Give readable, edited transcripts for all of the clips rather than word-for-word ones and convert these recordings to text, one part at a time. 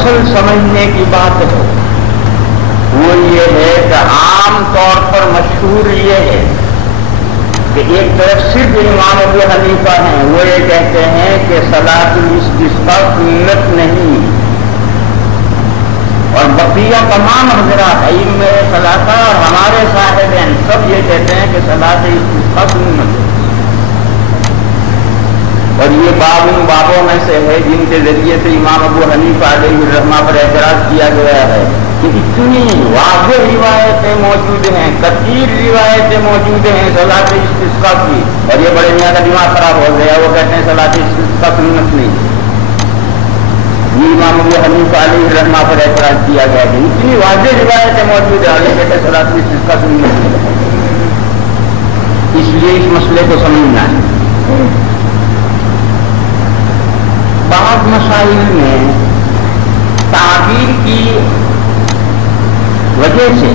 اصل سمجھنے کی بات ہے وہ یہ ہے کہ عام طور پر مشہور یہ ہے کہ ایک طرف صرف امام ابو حنیفہ ہیں، وہ یہ کہتے ہیں کہ صلاۃ الاستسقاء سنت نہیں، اور بقیہ تمام حضرات ائمہ ثلاثہ اور ہمارے صاحبین سب یہ کہتے ہیں کہ صلاۃ الاستسقاء سنت ہے۔ اور یہ باب ان بابوں میں سے ہے جن کے ذریعے سے امام ابو حنیفہ علیہ الرحمہ پر اعتراض کیا گیا ہے کہ اتنی واضح روایتیں موجود ہیں، کثیر روایتیں موجود ہیں صلاۃ استسقاء کی، اور یہ بڑے میاں کا دماغ خراب ہو گیا، وہ کہتے ہیں صلاۃ استسقاء سنت نہیں۔ یہ امام ابو حنیفہ علیہ الرحمہ پر اعتراض کیا گیا کہ اتنی واضح روایتیں موجود ہیں اور یہ کہتے ہیں صلاۃ استسقاء سنت نہیں۔ اس لیے اس مسئلے کو سمجھنا ہے۔ بعض مسائل میں تعبیر کی وجہ سے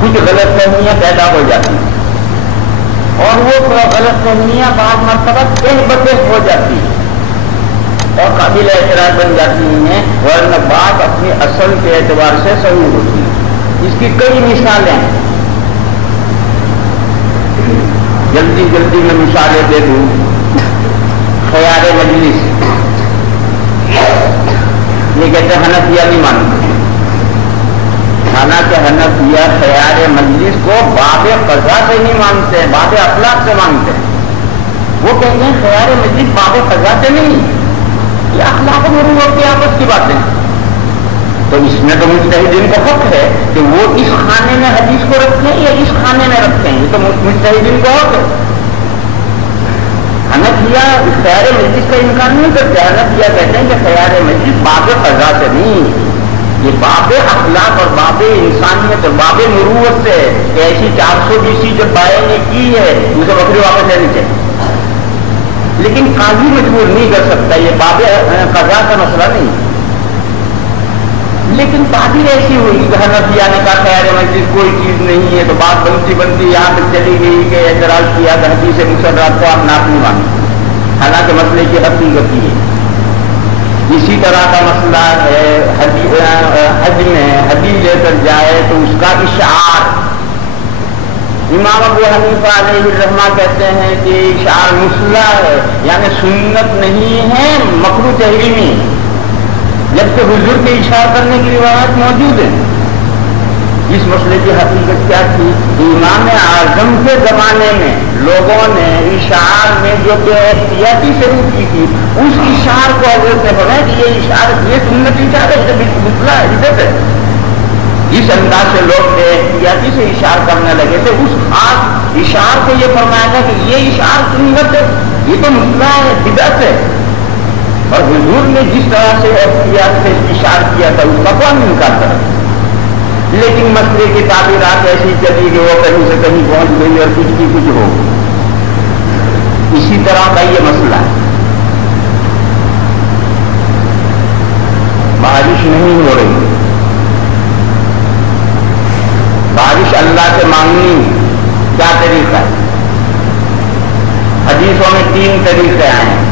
کچھ غلط فہمیاں پیدا ہو جاتی ہیں، اور وہ غلط فہمیاں بعض مرتبہ ایک بتیس ہو جاتی ہیں اور قابل اعتراض بن جاتی ہیں، ورنہ بات اپنی اصل کے اعتبار سے صحیح ہوتی ہے۔ اس کی کئی مثالیں ہیں، جلدی جلدی میں مثالیں دے دوں۔ خیار مجلس، یہ کہتے ہیں حنفیہ نہیں مانتے، حالانکہ حنفیہ خیار مجلس کو باب قضا سے نہیں مانتے، باب اخلاق سے مانتے ہیں۔ وہ کہتے ہیں خیار مجلس باب قضا سے نہیں، یہ اخلاق و مروت کی آپس کی باتیں۔ تو اس میں تو مجتہدین کو حق ہے کہ وہ اس خانے میں حدیث کو رکھیں یا اس خانے میں رکھیں، یہ تو مجتہدین کو حق ہے۔ حنفیہ خیار مجلس کا انکار نہیں کرتے، حنفیہ کہتے ہیں کہ خیار مجلس باب قضا سے نہیں، یہ باب اخلاق اور باب انسانیت اور باب مروت سے، ایسی 420 جو بائیں نے کی ہے اسے بکری واپس لینی چاہیے، لیکن قاضی مجبور نہیں کر سکتا، یہ باب قضا کا مسئلہ نہیں۔ لیکن تعبیر ایسی ہوئی کہ حنفیہ نے کہا خیار مجلس کوئی چیز نہیں ہے، تو بات بنتی بنتی یہاں تک چلی گئی کہ اعتراض کیا کہ حدیث مسرات کو آپ ناپ نہیں مانتے، حالانکہ مسئلے کی حقیقت یہ ہے۔ اسی طرح کا مسئلہ ہے حج میں ہدی لے کر جائے تو اس کا اشعار، امام ابو حنیفہ علیہ الرحمہ کہتے ہیں کہ اشعار مسلح ہے، یعنی سنت نہیں ہے، مکروہ تحریمی، جبکہ حضور کے اشعار کرنے کی روایت موجود ہے۔ اس مسئلے کی حقیقت کیا تھی؟ امام اعظم کے زمانے میں لوگوں نے اشعار میں جو بے احتیاطی شروع کی تھی، اس اشعار کو حضرت نے فرمایا کہ یہ اشعار، یہ سنت اشعار ہے، بالکل مسئلہ ہے، بدعت ہے۔ اس انداز سے لوگ بے احتیاطی سے اشعار کرنے لگے تھے، اس خاص اشعار کو یہ فرمایا تھا کہ یہ اشعار سنت ہے، یہ تو مسئلہ ہے، بدعت ہے۔ اور حضور نے جس طرح سے احتیاط سے اشعار کیا تھا اس کا کون انکار کرے؟ لیکن مسئلے کی تعبیرات ایسی چلی کہ وہ کہیں سے کہیں پہنچ گئی اور کچھ کی کچھ ہو گئی۔ اسی طرح کا یہ مسئلہ ہے، بارش نہیں ہو رہی، بارش اللہ سے مانگنی، کیا طریقہ ہے؟ حدیثوں میں 3 طریقے آئے ہیں۔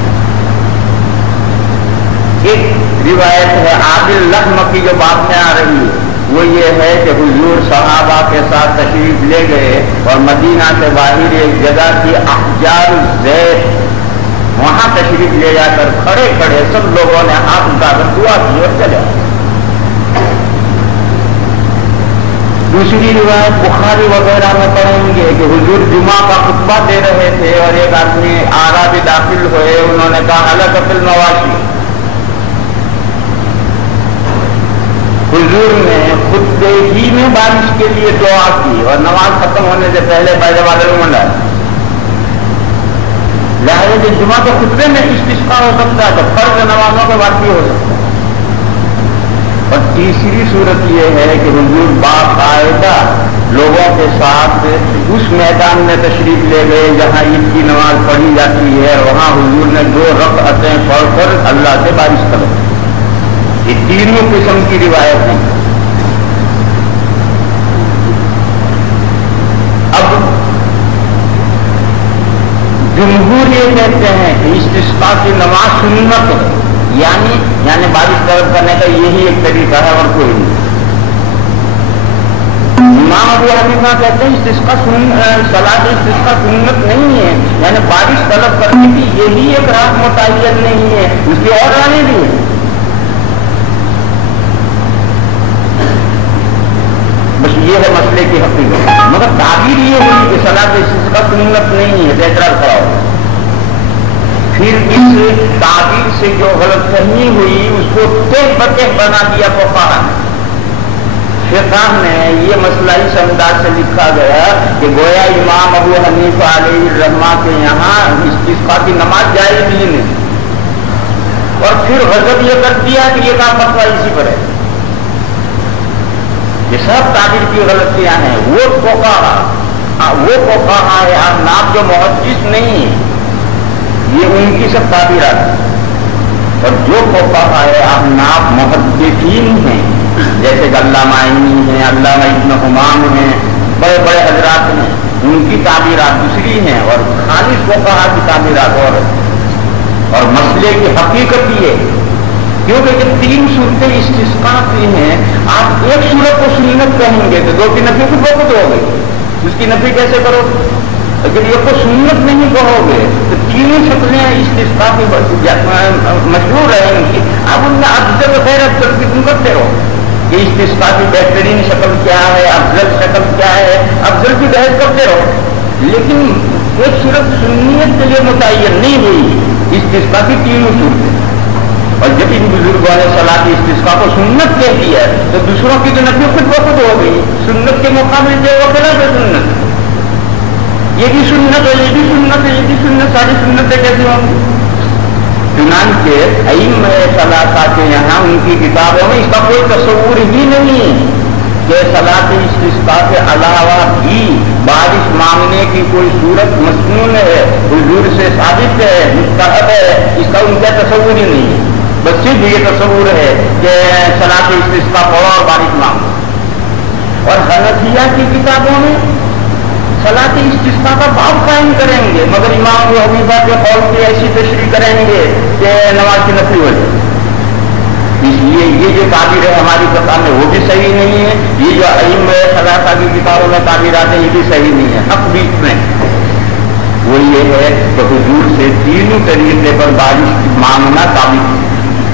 ایک روایت ہے عادل لحم کی جو بات میں آ رہی ہے، وہ یہ ہے کہ حضور صحابہ کے ساتھ تشریف لے گئے اور مدینہ سے باہر ایک جگہ کی احجار الزیت، وہاں تشریف لے جا کر کھڑے کھڑے سب لوگوں نے ہاتھ اٹھا کر دعا کی اور چلے۔ دوسری روایت بخاری وغیرہ میں پڑھیں گے کہ حضور جمعہ کا خطبہ دے رہے تھے اور ایک آدمی اعرابی داخل ہوئے، انہوں نے کہا ہلاکت المواشی۔ حضور نے خطبے ہی میں بارش کے لیے دعا کی اور نماز ختم ہونے سے پہلے بیض بادل منڈا، لہٰذا جمعہ کے خطبے میں استسقاء ہو سکتا ہے تو فرض نمازوں کے بعد بھی ہو سکتا ہے۔ اور تیسری صورت یہ ہے کہ حضور باقاعدہ لوگوں کے ساتھ اس میدان میں تشریف لے گئے جہاں عید کی نماز پڑھی جاتی ہے، وہاں حضور نے 2 رکعتیں پڑھ کر اللہ سے بارش کرو۔ یہ تینوں قسم کی روایت ہیں۔ اب جمہور یہ کہتے ہیں کہ استسقاء کی نماز سنت ہے، یعنی بارش طلب کرنے کا یہی ایک طریقہ ہے اور کوئی نہیں. امام ابو حنیفہ کہتے ہیں صلاۃ استسقاء سنت نہیں ہے، یعنی بارش طلب کرنے کی یہی ایک رات متعین نہیں ہے، اس کی اور راہیں بھی ہیں. بس یہ ہے مسئلے کی حقیقت. مگر تعبیر یہ ہوئی کہ صلاۃ استسقاء سنت نہیں ہے، اعتراض کرا ہو. پھر اس تعبیر سے جو غلط فہمی ہوئی اس کو تہ بتہ بنا دیا فقہاء نے. فقہ نے یہ مسئلہ اس انداز سے لکھا گیا کہ گویا امام ابو حنیفہ علیہ الرحمہ کے یہاں استسقاء کی نماز جائز بھی نہیں، اور پھر غضب یہ کر دیا کہ یہ کام فتویٰ اسی پر ہے. یہ سب تعبیر کی غلطیاں ہیں. وہ فقہاء ہے احناف جو محدث نہیں ہیں، یہ ان کی سب تعبیرات ہیں. اور جو فقہاء ہے احناف محدثین ہیں، جیسے کہ علامہ عینی ہیں، علامہ ابن حمام ہیں، بڑے بڑے حضرات ہیں، ان کی تعبیرات دوسری ہیں اور خالص فقہاء کی تعبیرات اور مسئلے کی حقیقت یہ، کیونکہ جب تین صورتیں استسقاء کی ہیں، آپ ایک صورت کو سنت کہیں گے تو دو کی نفی خود بخود ہو گئی. اس کی نفی کیسے کرو؟ اگر یہ کو سنت نہیں کہو گے تو تینوں شکلیں استسقاء کی مشہور رہیں گی. اب ان میں افضل خیر افضل کی تم کرتے رہو کہ استسقاء کی بہترین شکل کیا ہے، افضل شکل کیا ہے، افضل کی بحث کرتے رہو. لیکن ایک صورت سنیت کے لیے متعین نہیں ہوئی استسقاء کی تینوں صورتیں. اور جب ان بزرگوں نے صلاۃ استسقاء کو سنت کہہ دیا تو دوسروں کی تو نفی خود بخود ہو گئی. سنت کے مقابل جو وہ خلاف ہے سنت. یہ بھی سنت ہے، یہ بھی سنت ہے، یہ بھی سنت، ساری سنتیں کیسے ہوں گی؟ چنانچہ ائمہ ثلاثہ کے یہاں ان کی کتابوں میں اس کا کوئی تصور ہی نہیں کہ صلاۃ استسقاء کے علاوہ بھی بارش مانگنے کی کوئی صورت مسنون ہے، حضور سے ثابت ہے، مستحب ہے. اس کا ان کا تصور ہی نہیں ہے. بس صرف یہ تصور ہے کہ صلاۃ استسقاء پڑھو اور بارش مانگو. اور حنفیہ کی کتابوں میں صلاۃ استسقاء کا باب قائم کریں گے، مگر امام ابو حنیفہ کے قول کی ایسی تشریح کریں گے کہ نماز کی نفی ہو جائے. اس لیے یہ جو تعبیر ہے ہماری فقہ میں وہ بھی صحیح نہیں ہے. یہ جو ائمہ ثلاثہ کی کتابوں میں تعبیرات ہیں یہ بھی صحیح نہیں ہے. حق بیچ میں وہ یہ ہے کہ حضور سے تینوں طریقے پر بارش مانگنا ثابت ہے.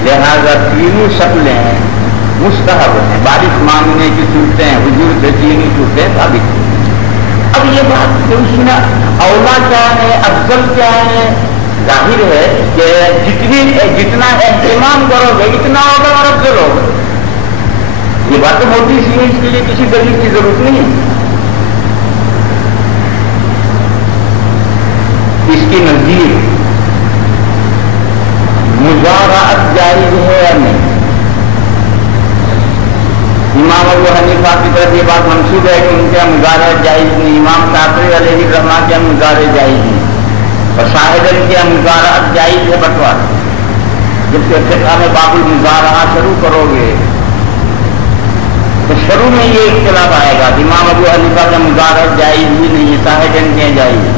لہذا تینوں شکلیں مستحب ہیں. بارش مانگنے کی صورتیں حضور سے تینوں صورتیں ثابت ہیں. اب یہ بات سنا اولا کیا ہے، افضل کیا ہے؟ ظاہر ہے کہ جتنا اہتمام کرو گے اتنا ہوگا اور افضل ہوگا. یہ بات تو موٹی سی ہے، اس کے لیے کسی دلیل کی ضرورت نہیں ہے. اس کی نظیر مزارعت جائز ہے یا نہیں؟ امام ابو حنیفہ کی طرف یہ بات منسوب ہے کہ ان کے مزارعت جائز نہیں. امام شافعی علیہ الرحمہ کے مزارع جائز نہیں، اور شاہدن کے مزارعت جائز ہے. بٹوار جب کہ فقہ میں باب المزارعہ شروع کرو گے تو شروع میں یہ اختلاف آئے گا. امام ابو حنیفہ کے مزارعت جائز ہی نہیں ہے، شاہدن کے جائز.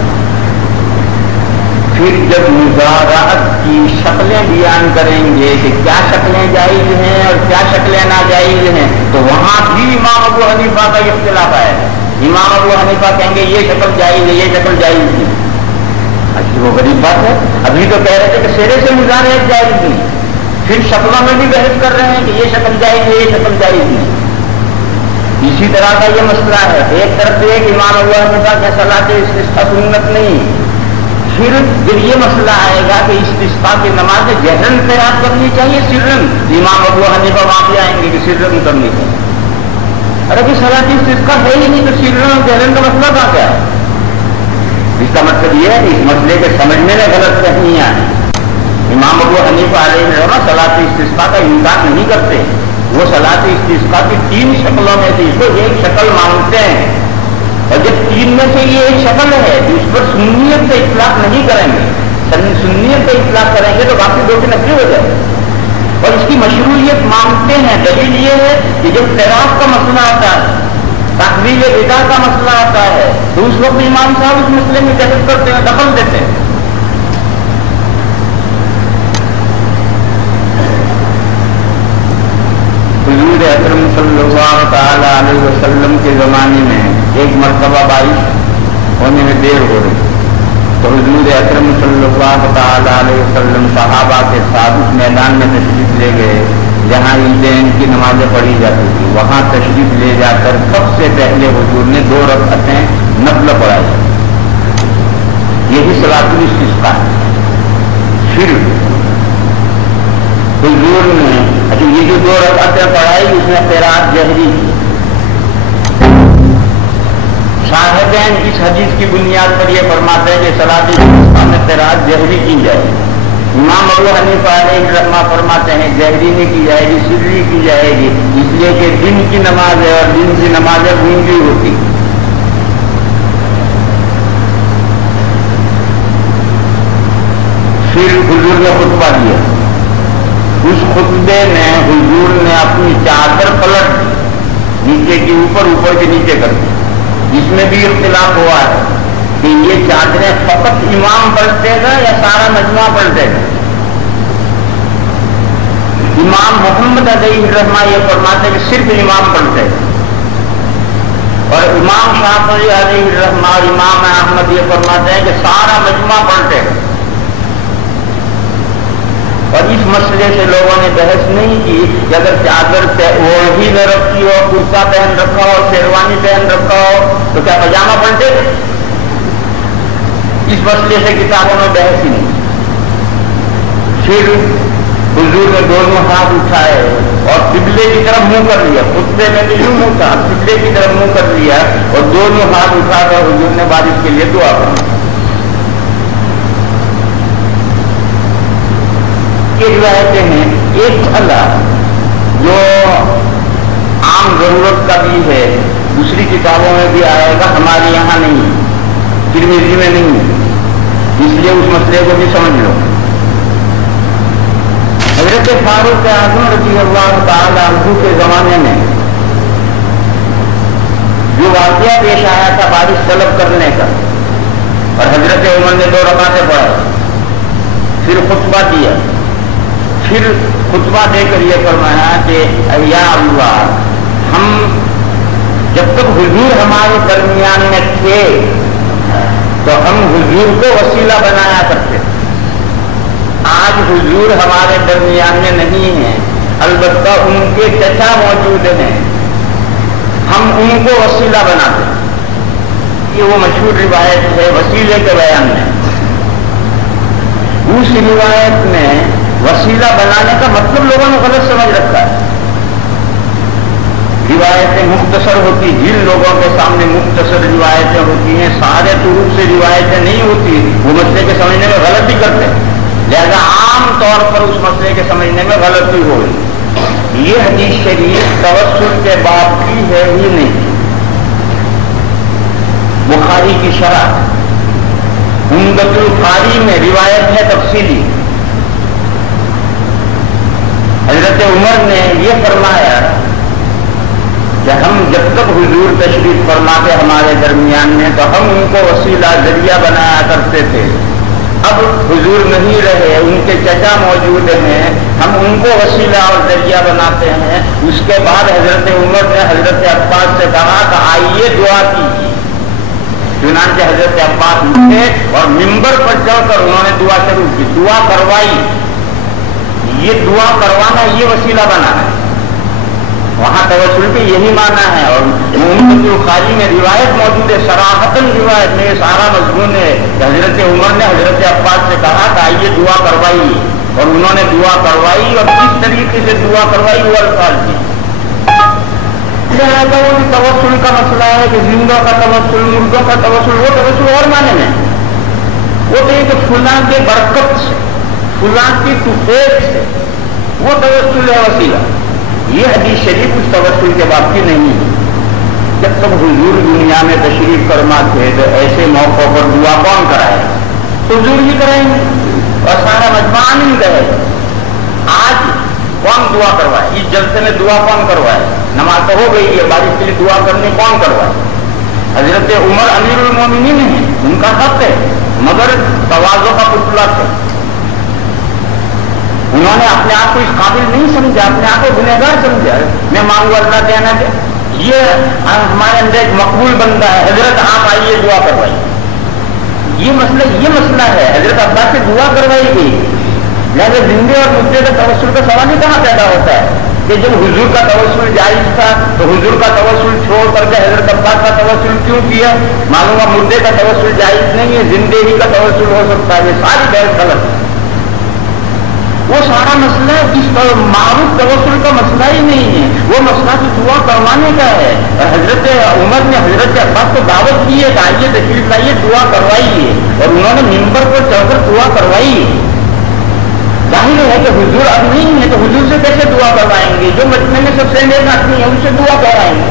پھر جب مزارعت کی شکلیں بیان کریں گے کہ کیا شکلیں جائز ہیں اور کیا شکلیں ناجائز ہیں تو وہاں بھی امام ابو حنیفہ کا اختلاف ہے. امام ابو حنیفہ کہیں گے یہ شکل جائز ہے، یہ شکل جائز نہیں. اچھی وہ غریب بات ہے. ابھی تو کہہ رہے تھے کہ سرے سے مزارعت جائز نہیں، پھر شکلوں میں بھی بحث کر رہے ہیں کہ یہ شکل جائز ہے، یہ شکل جائز نہیں. اسی طرح کا یہ مسئلہ ہے. ایک طرف سے ایک امام ابو حنیفہ کے صلاۃ استسقاء سنت نہیں. پھر جب یہ مسئلہ آئے گا کہ استسقاء کی نماز جہرن قرات کرنی چاہیے سرن، امام ابو حنیفہ وہاں پہ آئیں گے کہ سرن کرنی چاہیے. ارے کہ صلاۃ استسقاء ہے ہی نہیں تو سرن اور جہرن کا مسئلہ کہاں کیا ہے؟ اس کا مطلب یہ ہے کہ اس مسئلے کے سمجھنے میں غلط فہمیاں ہیں. امام ابو حنیفہ علیہ الرحمہ صلاۃ استسقاء کا انکار نہیں کرتے. وہ صلاۃ استسقاء کی تین شکلوں میں سے اس کو ایک شکل مانگتے ہیں، اور جب تین میں سے یہ ایک شکل ہے تو اس پر سنیت کا اطلاق نہیں کریں گے. سنیت کا اطلاق کریں گے تو باقی دو کی نفی ہو جائے. اور اس کی مشروعیت مانگتے ہیں. دلیل یہ ہے کہ جب قرات کا مسئلہ آتا ہے، تقویل رضا کا مسئلہ آتا ہے تو اس وقت امام صاحب اس مسئلے میں جہد کرتے ہیں، دخل دیتے ہیں. حضور اکرم صلی اللہ تعالی علیہ وسلم کے زمانے میں ایک مرتبہ بارش ہونے میں دیر ہو رہی تو حضور اکرم صلی اللہ تعالی علیہ وسلم صحابہ کے ساتھ اس میدان میں تشریف لے گئے جہاں عیدین کی نمازیں پڑھی جاتی تھی. وہاں تشریف لے جا کر سب سے پہلے حضور نے 2 رکعتیں نفل پڑھائی. یہی صلاۃ الاستسقاء ہے. پھر حضور نے یہ جو 2 رکعتیں پڑھائی اس میں قراءت جہری کی. صاحبین اس حدیث کی بنیاد پر یہ فرماتے ہیں کہ صلاۃ الاستسقاء میں قراءت جہری کی جائے. امام ابو حنیفہ علیہ الرحمہ فرماتے ہیں جہری نہیں کی جائے گی, سری کی جائے گی, اس لیے کہ دن کی نماز ہے اور دن کی نمازیں گونگی ہوتی. پھر حضور نے خطبہ دیا. اس خطبے میں حضور نے اپنی چادر پلٹ دی, نیچے کی اوپر, اوپر کے نیچے کر دی. اس میں بھی اختلاف ہوا ہے کہ یہ چادریں فقط امام پلٹے گا یا سارا مجموعہ پلٹے گا. امام محمد علیہ الرحمہ یہ فرماتے ہیں کہ صرف امام پلٹے گا, اور امام شافعی علیہ الرحمہ اور امام احمد یہ فرماتے ہیں کہ سارا مجموعہ پلٹے گا. اور اس مسئلے سے لوگوں نے بحث نہیں کی کہ اگر چادر وہی نہ رکھی ہو, کرتا پہن رکھا ہو, شیروانی پہن رکھا ہو تو کیا پاجامہ پلٹے گا. اس مسئلے سے کتابوں میں بحث ہی نہیں. پھر حضور نے دونوں ہاتھ اٹھائے اور قبلے کی طرف منہ کر لیا. خطبے میں تو یوں منہ تھا, قبلے کی طرف منہ کر لیا اور دونوں ہاتھ اٹھا کر حضور نے بارش کے لیے دعا کرنا. یہ روایتیں ہیں. ایک مسئلہ جو عام ضرورت کا بھی ہے, دوسری کتابوں میں بھی آئے گا, ہمارے یہاں نہیں, ترمذی میں نہیں, اس لیے اس مسئلے کو بھی سمجھ لو. حضرت فاروق اعظم رضی اللہ تعالی عنہ کے زمانے میں جو واقعہ پیش آیا تھا بارش طلب کرنے کا, اور حضرت عمر نے 2 رکعتیں پڑھائی, پھر خطبہ دیا, پھر خطبہ دے کر یہ فرمایا کہ یا اللہ, ہم جب تک حضور ہمارے درمیان میں تھے تو ہم حضور کو وسیلہ بنایا کرتے. آج حضور ہمارے درمیان میں نہیں ہیں, البتہ ان کے چچا موجود ہیں, ہم ان کو وسیلہ بناتے. یہ وہ مشہور روایت ہے وسیلے کے بیان میں. اس روایت میں وسیلہ بنانے کا مطلب لوگوں نے غلط سمجھ رکھا ہے. روایتیں مختصر ہوتی, جن لوگوں کے سامنے مختصر روایتیں ہوتی ہیں, سارے طرق سے روایتیں نہیں ہوتی, وہ مسئلے کے سمجھنے میں غلطی کرتے ہیں. لہذا عام طور پر اس مسئلے کے سمجھنے میں غلطی ہوئی. یہ حدیث شریف توسل کے باب کی ہے ہی نہیں. بخاری کی شرح عمدۃ القاری میں روایت ہے تفصیلی. حضرت عمر نے یہ فرمایا کہ ہم جب تک حضور تشریف فرماتے ہمارے درمیان میں تو ہم ان کو وسیلہ ذریعہ بنایا کرتے تھے. اب حضور نہیں رہے, ان کے چچا موجود ہیں, ہم ان کو وسیلہ اور ذریعہ بناتے ہیں. اس کے بعد حضرت عمر نے حضرت عباس سے کہا کہ آئیے دعا کیجیے. چنانچہ حضرت عباس اٹھے اور ممبر پر چڑھ کر انہوں نے دعا شروع کی, دعا کروائی. یہ دعا کروانا یہ وسیلہ بنانا ہے. وہاں توسل کے یہی معنی ہے. اور عمدۃ القاری میں روایت موجود ہے, صراحتاً روایت میں یہ سارا مضمون ہے کہ حضرت عمر نے حضرت عباس سے کہا کہ آئیے دعا کروائی, اور انہوں نے دعا کروائی. اور کس طریقے سے دعا کروائی وہ الفاظ دی. لہٰذا وہ توسل کا مسئلہ ہے کہ زندوں کا توسل, مردوں کا توسل, وہ توسل اور معنی میں وہ تو کہ فلاں کے برکت سے, فلاں کی توفیق سے وہ توسل ہے وسیلہ. یہ حدیث شریف اس توسل کے باب کی نہیں ہے. جب تک حضور دنیا میں تشریف فرما تھے تو ایسے موقعوں پر دعا کون کرائے؟ حضور ہی کرائیں گے اور سارا مجمع نہیں رہے. آج کون دعا کروائے؟ اس جلسے میں دعا کون کروائے؟ نماز تو ہو گئی ہے, بارش کے لیے دعا کرنے کون کروائے؟ حضرت عمر امیر المومنین ہیں, ان کا حق ہے, مگر تواضع کا پتلا تھا. انہوں انہوں نے اپنے آپ کو اس قابل نہیں سمجھا، اپنے آپ کو گنہگار سمجھا، میں مانگوں اللہ دینا دے۔ یہ ہمارے اندر ایک مقبول بندہ ہے، حضرت آپ آئیے دعا کروائیے، یہ مسئلہ ہے۔ حضرت عباس سے دعا کروائی گئی، لہذا زندے اور مردے کا توسل کا سوال ہی کہاں پیدا ہوتا ہے کہ جب حضور کا توسل جائز تھا تو حضور کا توسل چھوڑ کر کے حضرت عباس کا توسل کیوں کیا؟ معلوم ہے مردے کا توسل جائز نہیں ہے، زندے ہی کا توسل ہو سکتا ہے۔ یہ ساری بحث غلط ہے، وہ سارا مسئلہ اس معروف توسل کا مسئلہ ہی نہیں ہے، وہ مسئلہ تو دعا کروانے کا ہے۔ اور حضرت عمر نے حضرت عباس کو دعوت کی ہے کہ آئیے تشریف لائیے دعا کروائیے، اور انہوں نے منبر پر چڑھ کر دعا کروائی۔ ظاہر ہے کہ حضور اب نہیں ہے تو حضور سے کیسے دعا کروائیں گے؟ جو مجمع میں سب سے نیک آدمی ہے ان سے دعا کروائیں گے۔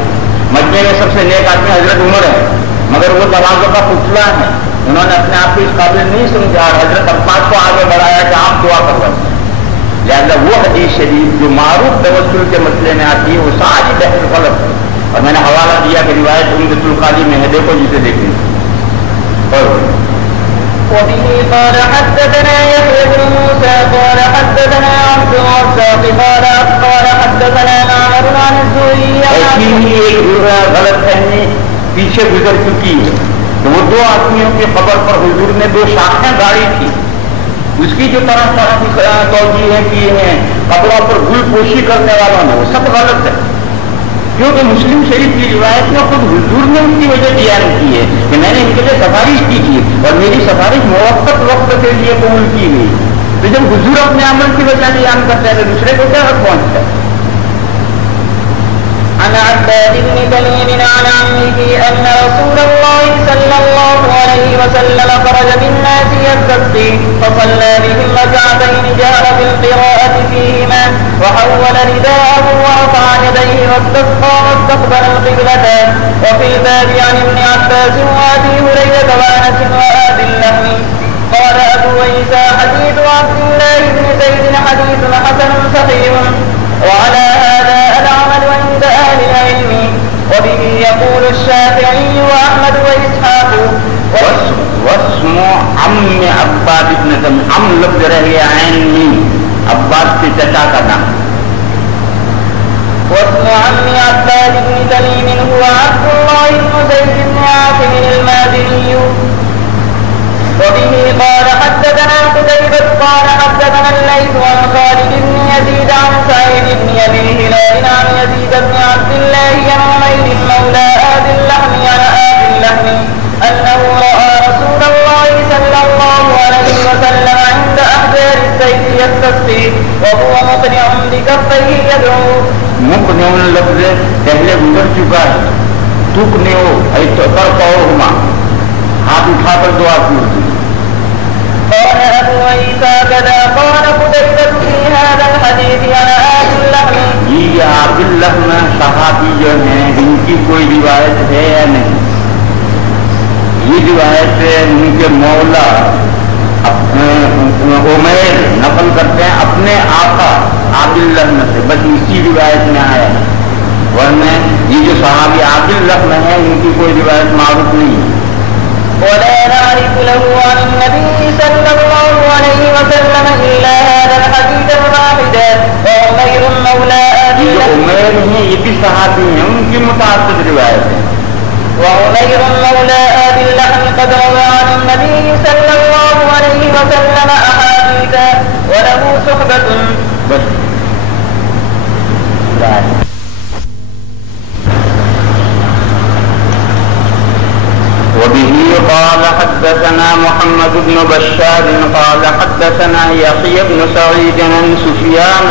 مجمع میں سب سے نیک آدمی حضرت عمر ہے، مگر وہ تواضع کا پتلا ہے، انہوں نے اپنے آپ کو اس قابل نہیں سمجھا اور حضرت عباس کو آگے بڑھایا کہ آپ دعا کروائیں۔ لہذا وہ حدیث شریف جو معروف توسل کے مسئلے میں آتی ہے وہ ساری بحث غلط ہے، اور میں نے حوالہ دیا کہ روایت عمدۃ القاری میں ہے، دیکھو جسے دیکھیں۔ وبه قال حدثنا يحيى بن موسى قال حدثنا عبد الرزاق قال حدثنا معمر عن الزهري ایسی ہی ایک غلط فہمی پیچھے گزر چکی ہے کہ وہ دو آدمیوں کی قبر پر حضور نے دو شاخیں گاڑی تھی، اس کی جو طرح طرح کی توجیہیں کی ہیں قبروں پر گل پوشی کرنے والوں نے، وہ سب غلط ہے، کیونکہ مسلم شریف کی روایت میں خود حضور نے ان کی وجہ بیان کی ہے کہ میں نے ان کے لیے سفارش کی تھی اور میری سفارش موقت وقت کے لیے قبول کی گئی۔ تو جب حضور اپنے عمل کی وجہ بیان کرتے ہیں تو دوسرے کو کیا حق پہنچتا ہے؟ عن عباد بن تميم عن عمه أن رسول الله صلى الله عليه وسلم خرج بالناس يستسقي فصلى بهم ركعتين جهر بالقراءة فيهما وحول رداءه ورفع يديه واستسقى واستقبل القبلة. وفي الباب عن ابن عباس وأبي هريرة وأنس وأبي اللحم. قال أبو عيسى حديث عبد الله بن زيد حديث حسن صحيح وعلى هذا العمل عند أهل العلم. وبه يقول الشافعي وأحمد وإسحاق. واسم عم عباد بن تمیم، عم لفظ رہے عین نہیں، عباد سے چچا کا نام۔ واسم عم عباد بن تمیم هو عبد الله بن زيد بن عاصم المازني. وبه قال حدثنا قتيبة قال حدثنا الليث عن خالد بن يزيد عن سعيد بن أبي هلال عن يزيد بن عبد الله عن عمير مولى أبي اللحم عن أبي اللحم أنه رأى رسول الله صلى الله عليه وسلم عند أحجار السيف يستسقي وهو مقنع بكفيه يدعو. مقنع لفظ پہلے گزر چکا ہے، تقنع اے ترفعهما، ہاتھ اٹھا کر دعا کی ہوتی۔ قال أبو عيسى كذا قال قتيبة في هذا الحديث عن آب اللحم. یہ آب اللحم صحابی جو ہیں ان کی کوئی روایت ہے یا نہیں؟ یہ روایت ان کے مولا عمیر نقل کرتے ہیں اپنے آقا آب اللحم سے، بس اسی روایت میں آیا ہے، ورنہ یہ جو صحابی آب اللحم ہے ان کی کوئی روایت معروف نہیں ہے۔ ولا نعرف له عن النبي صلى الله عليه وسلم إلا هذا الحديث الواحد. وعمير مولى أبي اللحم، عمیر ہیں یہ بھی صحابی ہیں، ان کی متعدد روایت ہے۔ وعمير مولى أبي اللحم قد روى عن النبي صلى الله عليه وسلم أحاديث وله صحبة. بس وبه قال حدثنا محمد بن بشار قال حدثنا يحيى بن سعيد عن سفيان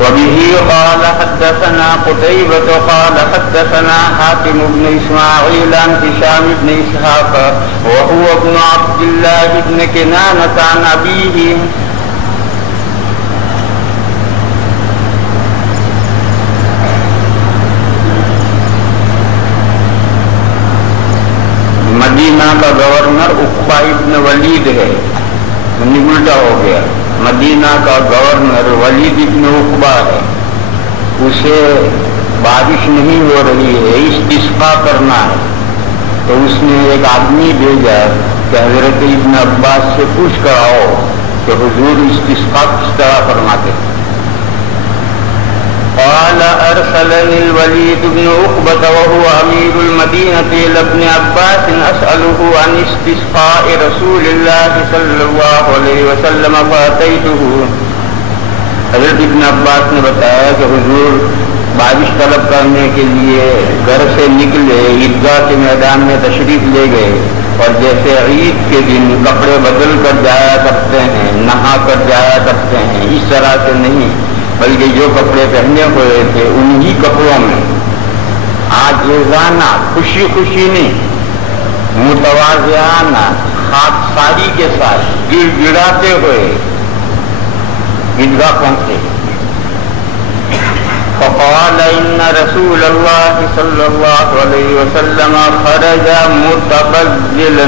وبه قال حدثنا قتيبة قال حدثنا حاتم بن إسماعيل عن هشام بن إسحاق وهو ابن عبد الله بن كنانة عن أبيه مدینہ کا گورنر عقبہ ابن ولید ہے، الٹا ہو گیا، مدینہ کا گورنر ولید ابن عقبہ ہے، اسے بارش نہیں ہو رہی ہے، استسقا کرنا ہے، تو اس نے ایک آدمی بھیجا کہ حضرت ابن عباس سے پوچھ کر آؤ کہ حضور استسقاء کس طرح فرماتے ہیں. قال ارسلني الوليد بن عقبة وهو امير المدينة الى ابن عباس اسأله عن استسقاء رسول الله صلى الله عليه وسلم فاتيته. حضرت ابن عباس نے بتایا کہ حضور بارش طلب کرنے کے لیے گھر سے نکلے، عیدگاہ کے میدان میں تشریف لے گئے، اور جیسے عید کے دن کپڑے بدل کر جایا کرتے ہیں، نہا کر جایا کرتے ہیں، اس طرح سے نہیں، بلکہ جو کپڑے پہنے ہوئے تھے انہی کپڑوں میں عاجزانہ، خوشی خوشی نہیں، متواضعانہ، خاکساری کے ساتھ گڑ گڑاتے ہوئے عیدگاہ پہنچے. فقال ان رسول اللہ صلی اللہ علیہ وسلم خرج متبذلا.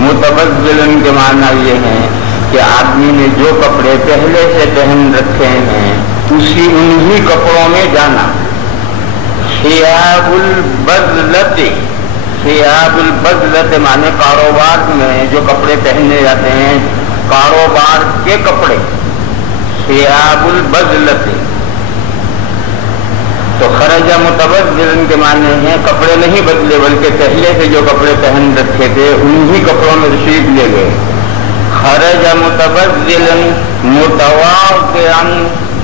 متبذلا کے معنی یہ ہے کہ آدمی نے جو کپڑے پہلے سے پہن رکھے ہیں انہی کپڑوں میں جانا. ثیاب البذلۃ، ثیاب البذلۃ مانے کاروبار میں جو کپڑے پہنے جاتے ہیں، کاروبار کے کپڑے، ثیاب البذلۃ. تو خرج متبذلا کے معنی ہیں کپڑے نہیں بدلے، بلکہ پہلے سے جو کپڑے پہن رکھے تھے انہی کپڑوں میں تشریف لے گئے. خرج متبذلا متواضعا،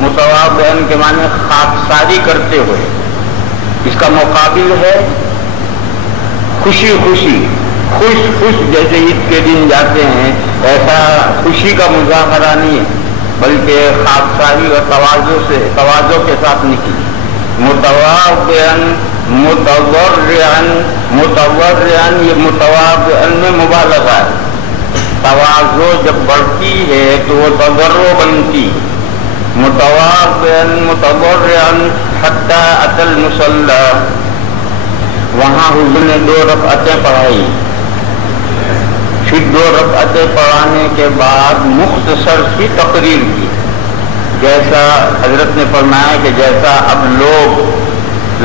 متواضعا کے معنی خاکساری کرتے ہوئے. اس کا مقابل ہے خوشی خوشی، خوش خوش، جیسے عید کے دن جاتے ہیں ایسا خوشی کا مظاہرہ نہیں ہے، بلکہ خاکساری اور تواضع کے ساتھ نکلی. متواضعا متضرعا، متضرعا یہ متواضعا میں مبالغہ ہے. تواضع جب بڑھتی ہے تو وہ تضرع بنتی. متواضعا متضرعا حتی اتى المصلی. وہاں حضور نے 2 رکعتیں پڑھائی، پھر 2 رکعتیں پڑھانے کے بعد مختصر سی تقریر کی. جیسا حضرت نے فرمایا کہ جیسا اب لوگ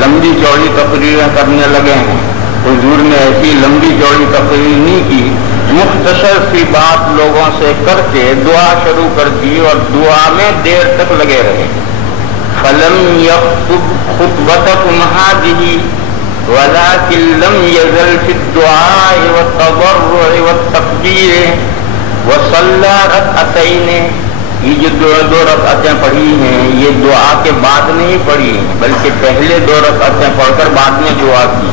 لمبی چوڑی تقریریں کرنے لگے ہیں، حضور نے ایسی لمبی چوڑی تقریر نہیں کی، مختصر سی بات لوگوں سے کر کے دعا شروع کر دی اور دعا میں دیر تک لگے رہے. فلم یخطب خطبتکم ھذہ ولکن لم یزل فی الدعاء والتضرع والتکبیر وصلی رکعتین. یہ جو 2 رکعتیں پڑھی ہیں یہ دعا کے بعد نہیں پڑھی ہیں، بلکہ پہلے 2 رکعتیں پڑھ کر بعد میں دعا کی.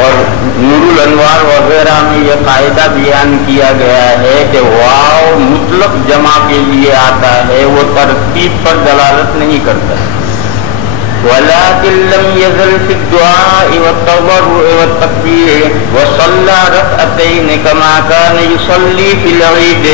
اور نور الانوار وغیرہ میں یہ قاعدہ بیان کیا گیا ہے کہ واو مطلق جمع کے لیے آتا ہے، وہ ترتیب پر دلالت نہیں کرتا. وَلَٰكِن لَّمْ يَزَلْ فِي الدُّعَاءِ وَالتَّضَرُّعِ وَالتَّكْبِيرِ وَصَلَّىٰ رَكْعَتَيْنِ كَمَا كَانَ يُصَلِّي فِي الْعِيدِ.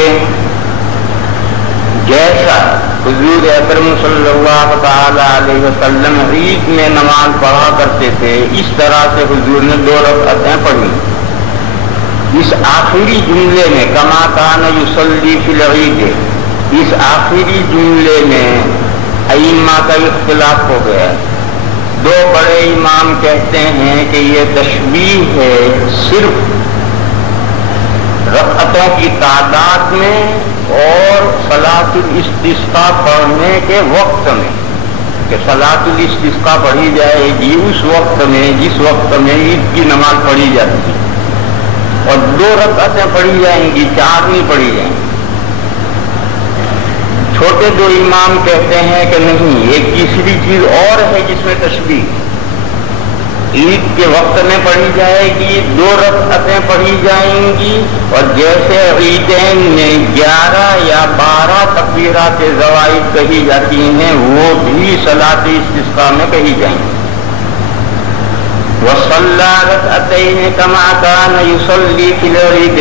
جیسا حضور اکرم صلی اللہ تعالی علیہ وسلم عید میں نماز پڑھا کرتے تھے، اس طرح سے حضور نے 2 رکعتیں پڑھی. اس آخری جملے میں کما کان یصلی فی العید، اس آخری جملے میں ائمہ کا اختلاف ہو گیا. 2 بڑے امام کہتے ہیں کہ یہ تشبیہ ہے صرف رکعتوں کی تعداد میں اور صلاۃ الاستسقاء پڑھنے کے وقت میں، کہ صلاۃ الاستسقاء پڑھی جائے گی اس وقت میں جس وقت میں عید کی نماز پڑھی جاتی ہے، اور 2 رکعتیں پڑھی جائیں گی، 4 نہیں پڑھی جائیں گی. چھوٹے 2 امام کہتے ہیں کہ نہیں، ایک تیسری چیز اور ہے جس میں تشبیہ. عید کے وقت میں پڑھی جائے گی، 2 رکعتیں پڑھی جائیں گی، اور جیسے عیدین میں 11 یا 12 تکبیرات زوائد کہی جاتی ہیں وہ بھی صلاۃ استسقاء میں کہی جائیں گی. وصلى ركعتين كما كان يصلي في العيد.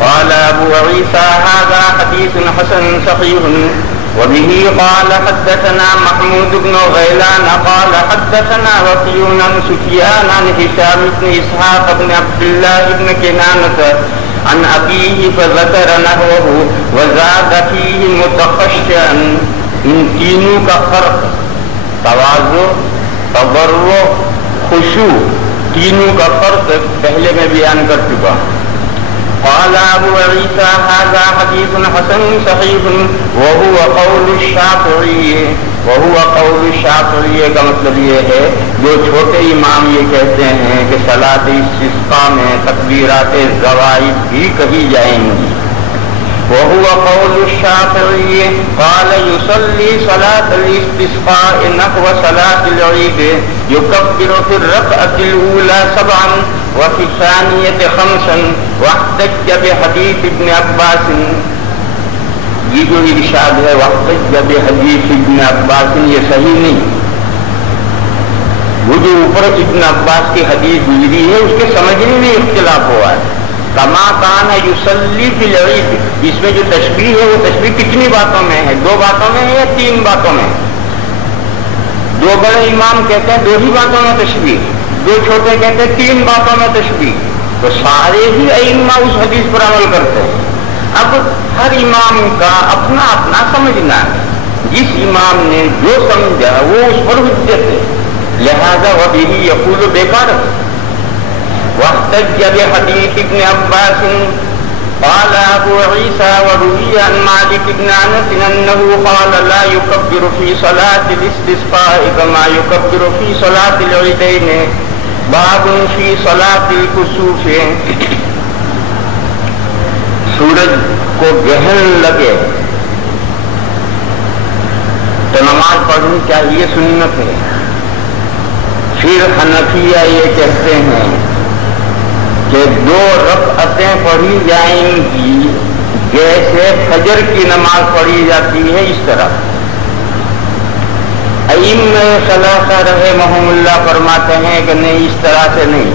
قال أبو عيسى هذا حديث حسن صحيح. وبه قال حدثنا محمود بن غيلان قال حدثنا وكيع عن سفيان عن هشام بن إسحاق بن عبد الله بن كنانة عن أبيه فذكر نحوه وزاد فيه متخشعا. ان تینوں کا فرق تواضع، تضرع، خشوع، تینوں کا فرق پہلے میں بیان کر چکا. قال أبو عيسى هذا حديث حسن صحيح وهو قول الشافعي کا مطلب یہ ہے جو چھوٹے امام یہ کہتے ہیں کہ صلاۃ استسقاء میں تکبیرات زوائد بھی کہی جائیں گی. وهو قول الشافعي قال يصلي صلاة الاستسقاء نحو صلاة العيد يكبر في الركعة الأولى 7 وفي الثانية 5 واحتج بحديث ابن عباس. یہ جو ارشاد ہے واحتج بحديث ابن عباس یہ صحیح نہیں. وہ جو اوپر ابن عباس کی حدیث گزری ہے اس کے سمجھنے میں اختلاف ہوا ہے. کما کان یصلی فی العید اس میں جو تشبیہ ہے وہ تشبیہ کتنی باتوں میں ہے؟ 2 باتوں میں ہے یا 3 باتوں میں؟ 2 بڑے امام کہتے ہیں 2 ہی باتوں میں تشبیہ, 2 چھوٹے کہتے ہیں 3 باتوں میں تشبیہ. تو سارے ہی ائمہ اس حدیث پر عمل کرتے ہیں. اب ہر امام کا اپنا اپنا سمجھنا ہے. جس امام نے جو سمجھا وہ اس پر حجت ہے, لہذا وبہ یقول بیکار. واحتج بحديث ابن عباس قال أبو عيسى وروي عن مالك بن أنس أنه قال لا يكبر في صلاة الاستسقاء كما يكبر في صلاة العيدين. باب في صلاة الكسوف. سورج کو گہن لگے تو نماز پڑھنی چاہیے, سنت ہے. پھر حنفیہ یہ کہتے ہیں کہ 2 رکعتیں پڑھی جائیں گی جیسے فجر کی نماز پڑھی جاتی ہے اس طرح. ائمہ ثلاثہ رحمہم اللہ فرماتے ہیں کہ نہیں, اس طرح سے نہیں.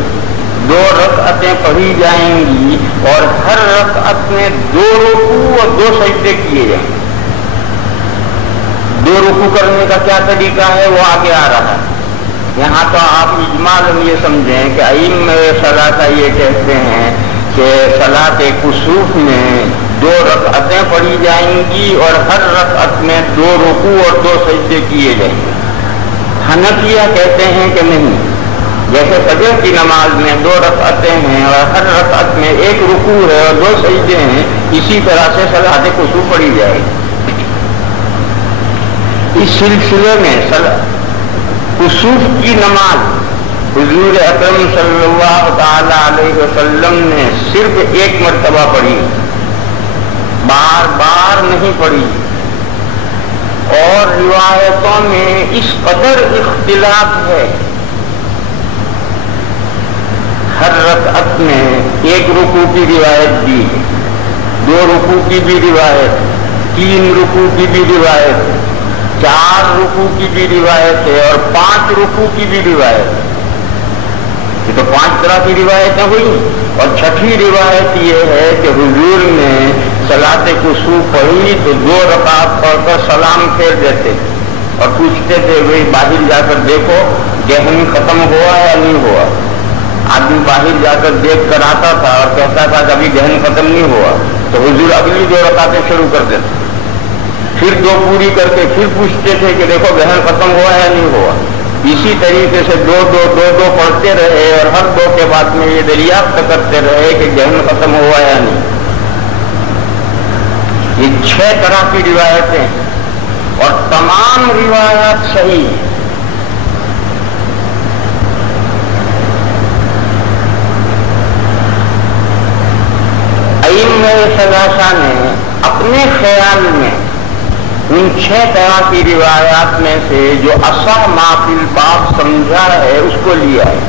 2 رکعتیں پڑھی جائیں گی اور ہر رکعت میں 2 رکوع اور 2 سجدے کیے جائیں گے. 2 رکوع کرنے کا کیا طریقہ ہے وہ آگے آ رہا ہے. یہاں تو آپ اجمالاً یہ سمجھیں کہ ائمہ ثلاثہ یہ کہتے ہیں کہ صلاۃ کسوف میں 2 رکعتیں پڑھی جائیں گی اور ہر رکعت میں 2 رکوع اور 2 سجدے کیے جائیں گے. حنفیہ کہتے ہیں کہ نہیں, جیسے فجر کی نماز میں 2 رکعتیں ہیں اور ہر رکعت میں 1 رکوع ہے اور 2 سجدے ہیں, اسی طرح سے صلاۃ کسوف پڑھی جائے گی. اس سلسلے میں کسوف کی نماز حضور اکرم صلی اللہ تعالی علیہ وسلم نے صرف 1 مرتبہ پڑھی, بار بار نہیں پڑھی. اور روایتوں میں اس قدر اختلاف ہے, ہر رکعت میں 1 رکوع کی روایت بھی ہے, 2 رکوع کی بھی روایت, 3 رکوع کی بھی روایت, 4 رکوع کی بھی روایت ہے اور 5 رکوع کی بھی روایت. یہ تو 5 طرح کی روایتیں ہوئی. اور 6ٹھی روایت یہ ہے کہ حضور نے صلاۃ کسوف پڑھی تو 2 رکعت پڑھ کر سلام پھیر دیتے اور پوچھتے تھے بھائی باہر جا کر دیکھو گہن ختم ہوا یا نہیں ہوا. آدمی باہر جا کر دیکھ کر آتا تھا اور کہتا تھا کہ ابھی گہن ختم نہیں ہوا, تو حضور اگلی 2 رکعتیں شروع کر دیتے, پھر 2 پوری کر کے پھر پوچھتے تھے کہ دیکھو گہن ختم ہوا یا نہیں ہوا. اسی طریقے سے 2 پڑھتے رہے اور ہر 2 کے بعد میں یہ دریافت کرتے رہے کہ گہن ختم ہوا یا نہیں. یہ 6 طرح کی روایتیں اور تمام روایات صحیح ہیں. ائمہ ثلاثہ نے اپنے خیال میں ان 6 طرح کی روایات میں سے جو اصح ما فی الباب سمجھا ہے اس کو لیا ہے.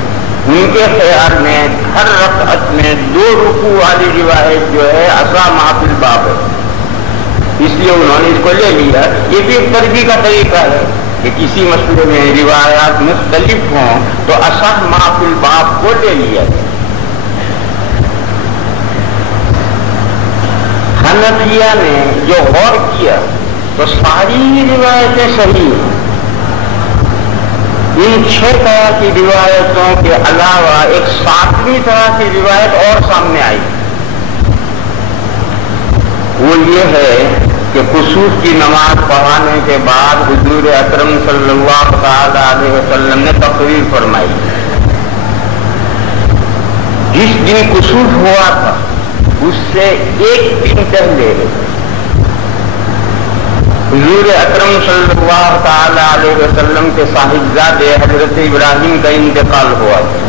ان کے خیال میں ہر رکعت میں 2 رکوع والی روایت جو ہے اصح ما فی الباب ہے, اس لیے انہوں نے اس کو لے لیا. یہ بھی ایک ترجیح کا طریقہ ہے کہ کسی مسئلے میں روایات مختلف ہوں تو اصح ما فی الباب کو لے لیا ہے. حنفیہ نے جو غور کیا تو ساری روایتیں صحیح ہیں. ان 6 طرح کی روایتوں کے علاوہ ایک 7ویں طرح کی روایت اور سامنے آئی. وہ یہ ہے کہ کسوف کی نماز پڑھانے کے بعد حضور اکرم صلی اللہ تعالی علیہ وسلم نے تقریر فرمائی. جس دن کسوف ہوا تھا اس سے ایک دن پہلے حضور اکرم صلی اللہ تعالی علیہ وسلم کے صاحبزادے حضرت ابراہیم کا انتقال ہوا تھا.